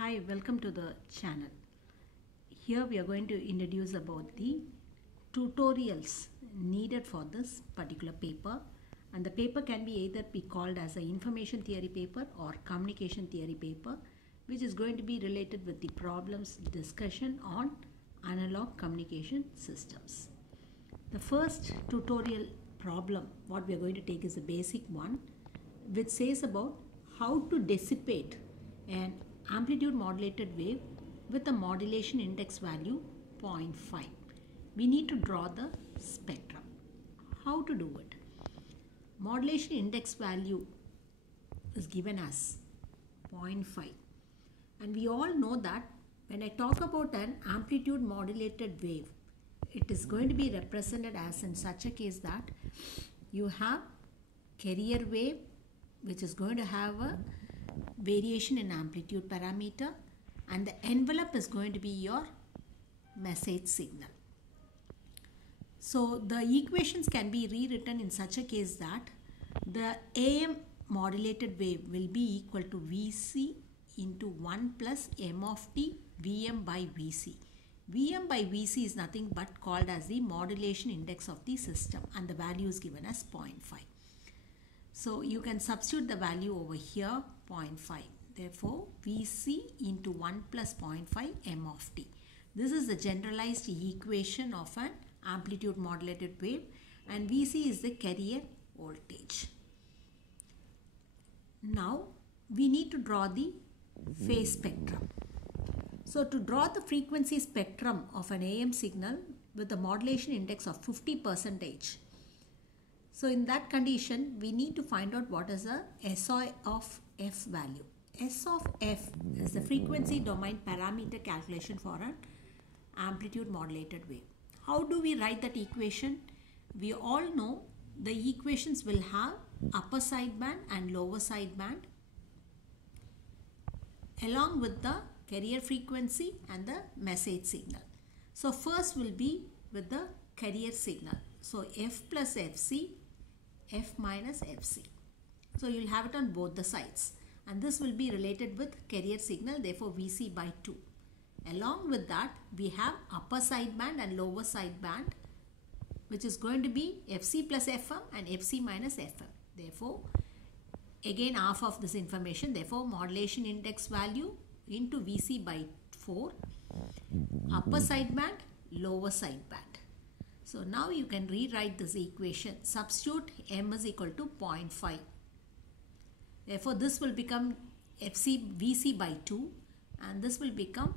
Hi, welcome to the channel. Here we are going to introduce about the tutorials needed for this particular paper, and the paper can be either be called as an information theory paper or communication theory paper, which is going to be related with the problems discussion on analog communication systems. The first tutorial problem what we are going to take is a basic one, which says about how to dissipate an amplitude modulated wave with a modulation index value 0.5. We need to draw the spectrum. How to do it? Modulation index value is given as 0.5, and we all know that when I talk about an amplitude modulated wave, it is going to be represented as in such a case that you have carrier wave which is going to have a variation in amplitude parameter, and the envelope is going to be your message signal. So the equations can be rewritten in such a case that the AM modulated wave will be equal to Vc into 1 plus m of t Vm by Vc. Vm by Vc is nothing but called as the modulation index of the system, and the value is given as 0.5. So you can substitute the value over here 0.5. Therefore, Vc into 1 plus 0.5 m of t. This is the generalized equation of an amplitude modulated wave, and Vc is the carrier voltage. Now we need to draw the phase spectrum. So to draw the frequency spectrum of an AM signal with a modulation index of 50%, so in that condition, we need to find out what is the SI of F value. S of F is the frequency domain parameter calculation for an amplitude modulated wave. How do we write that equation? We all know the equations will have upper sideband and lower sideband along with the carrier frequency and the message signal. So first will be with the carrier signal. So F plus Fc, F minus Fc. So you'll have it on both the sides, and this will be related with carrier signal, therefore Vc by 2. Along with that, we have upper sideband and lower sideband, which is going to be Fc plus Fm and Fc minus Fm. Therefore, again half of this information, therefore modulation index value into Vc by 4, upper sideband, lower sideband. So now you can rewrite this equation. Substitute m is equal to 0.5. Therefore this will become Vc by 2, and this will become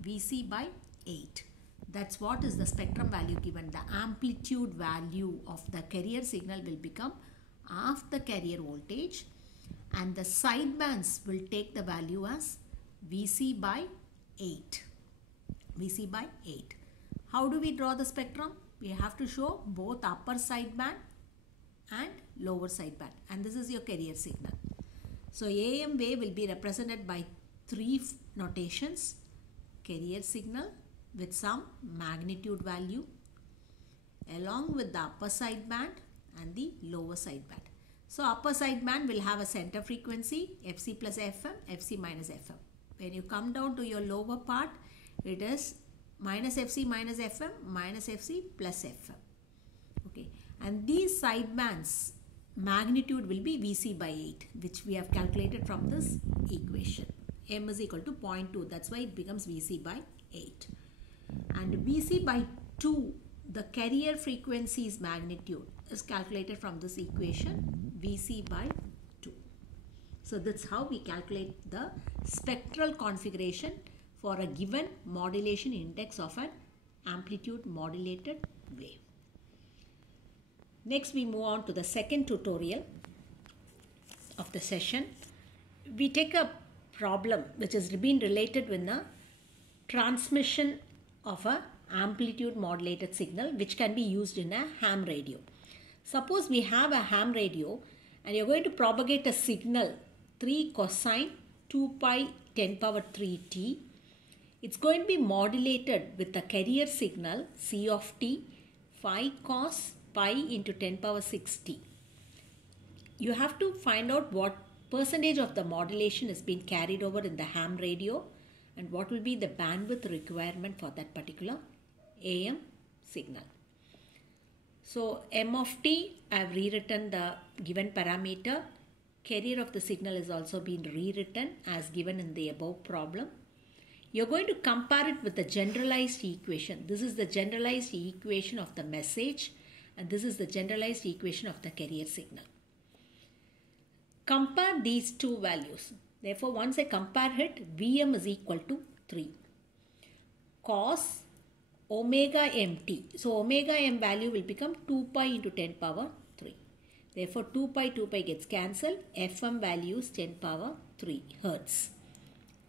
Vc by 8. That's what is the spectrum value given. The amplitude value of the carrier signal will become half the carrier voltage, and the sidebands will take the value as Vc by 8. Vc by 8. How do we draw the spectrum? We have to show both upper sideband and lower sideband, and this is your carrier signal. So AM wave will be represented by 3 notations: carrier signal with some magnitude value, along with the upper sideband and the lower sideband. So upper sideband will have a center frequency Fc plus Fm, Fc minus Fm. When you come down to your lower part, it is minus Fc minus Fm minus Fc plus Fm. Okay, and these sidebands magnitude will be Vc by 8, which we have calculated from this equation. M is equal to 0.2, that's why it becomes Vc by 8. And Vc by 2, the carrier frequency's magnitude is calculated from this equation, Vc by 2. So that's how we calculate the spectral configuration for a given modulation index of an amplitude modulated wave. Next we move on to the second tutorial of the session. We take a problem which has been related with the transmission of a amplitude modulated signal, which can be used in a ham radio. Suppose we have a ham radio and you're going to propagate a signal 3 cosine 2 pi 10 power 3 t. It's going to be modulated with the carrier signal C of t 5 cos pi into 10 power 6 t. You have to find out what percentage of the modulation is being carried over in the ham radio and what will be the bandwidth requirement for that particular AM signal. So M of t, I have rewritten the given parameter. Carrier of the signal is also been rewritten as given in the above problem. You're going to compare it with the generalized equation. This is the generalized equation of the message, and this is the generalized equation of the carrier signal. Compare these two values. Therefore, once I compare it, Vm is equal to 3. Cos omega mt. So, omega m value will become 2 pi into 10 power 3. Therefore, 2 pi gets cancelled. Fm value is 10 power 3 hertz.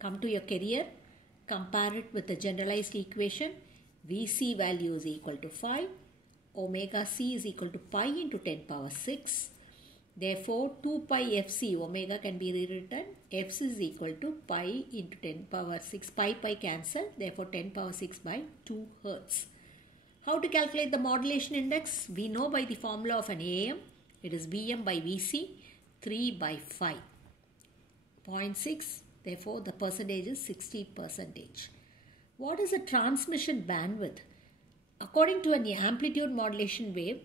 Come to your carrier. Compare it with the generalized equation. Vc value is equal to 5. Omega c is equal to pi into 10 power 6. Therefore, 2 pi fc, omega can be rewritten. Fc is equal to pi into 10 power 6. Pi cancel. Therefore, 10 power 6 by 2 hertz. How to calculate the modulation index? We know by the formula of an AM. It is Vm by Vc, 3 by 5. 0.6. Therefore, the percentage is 60%. What is a transmission bandwidth? According to an amplitude modulation wave,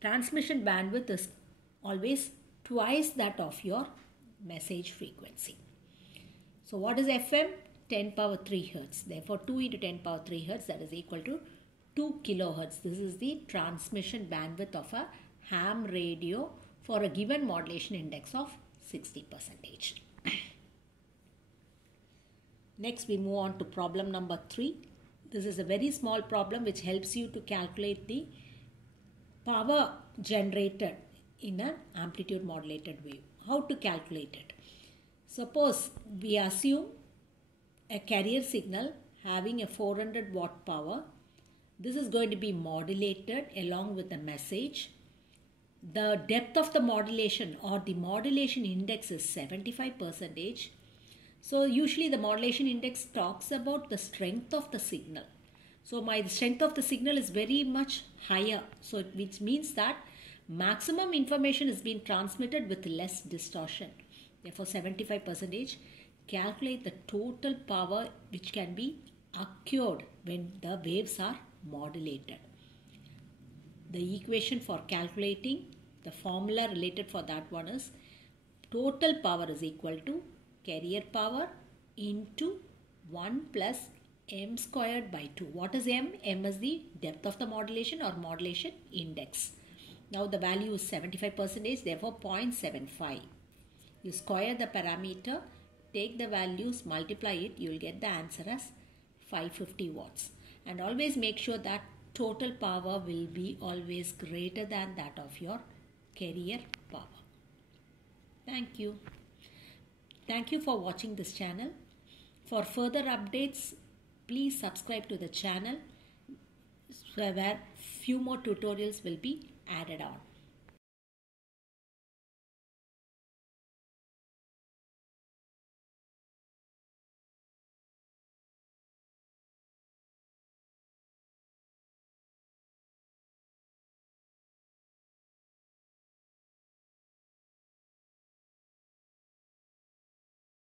transmission bandwidth is always twice that of your message frequency. So, what is FM? 10 power 3 hertz. Therefore, 2 into 10 power 3 hertz, that is equal to 2 kilohertz. This is the transmission bandwidth of a ham radio for a given modulation index of 60%. Next, we move on to problem number 3. This is a very small problem which helps you to calculate the power generated in an amplitude modulated wave. How to calculate it? Suppose we assume a carrier signal having a 400 watt power. This is going to be modulated along with the message. The depth of the modulation or the modulation index is 75%. So usually the modulation index talks about the strength of the signal. So the strength of the signal is very much higher. So which means that maximum information is being transmitted with less distortion. Therefore 75%. Calculate the total power which can be occurred when the waves are modulated. The equation for calculating, the formula related for that one is total power is equal to carrier power into 1 plus m squared by 2. What is m? M is the depth of the modulation or modulation index. Now the value is 75%, therefore 0.75. You square the parameter, take the values, multiply it, you will get the answer as 550 watts. And always make sure that total power will be always greater than that of your carrier power. Thank you. Thank you for watching this channel. For further updates, please subscribe to the channel where few more tutorials will be added on.